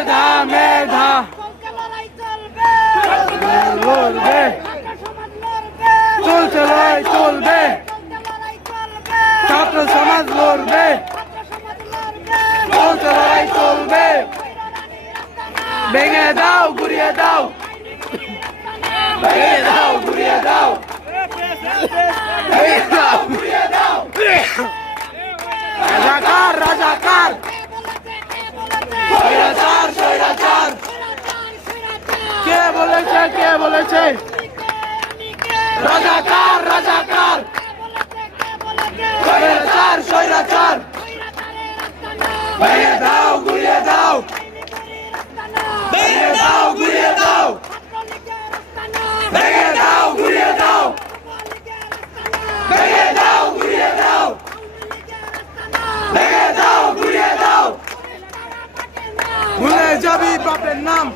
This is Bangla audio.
মেধা মেধা লড়বে চলছে লড়াই চলবে ছাত্র সমাজ লড়বে চলছে লড়াই চলবে ভেঙে দাও ঘুরিয়ে দাও ভেঙে দাও ঘুরিয়ে দাও ভেঙে দাও ঘুরিয়ে দাও রাজাকার রাজাকার স্বৈরাচার স্বৈরাচার কে বলেছে রাজাকার রাজাকার স্বৈরাচার স্বৈরাচার ভেঙে দাও ঘুরিয়ে দাও ভেঙে দাও ঘুরিয়ে দাও ভেঙে দাও ঘুরিয়ে দাও ভেঙে দাও ঘুরিয়ে দাও ভেঙে দাও ঘুরিয়ে দাও ভুলে যাবি বাপের নাম